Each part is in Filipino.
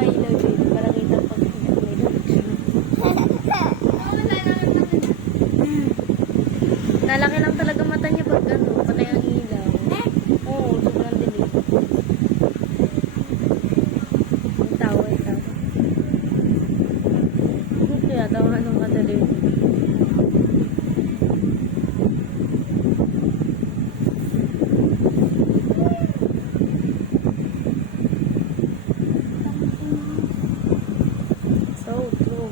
mga ilaw dito para kita pag may direction. Nalaki lang talaga mata niya pag gano'n. Patay ang ilaw. Oo, sobrang dilim. Ang tawa, ang tawa. Kaya tawa ng madalim. So true.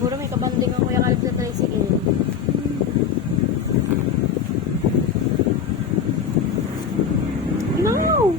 Siguro may kabanding ang Kuya Caleb sa tricycle. No!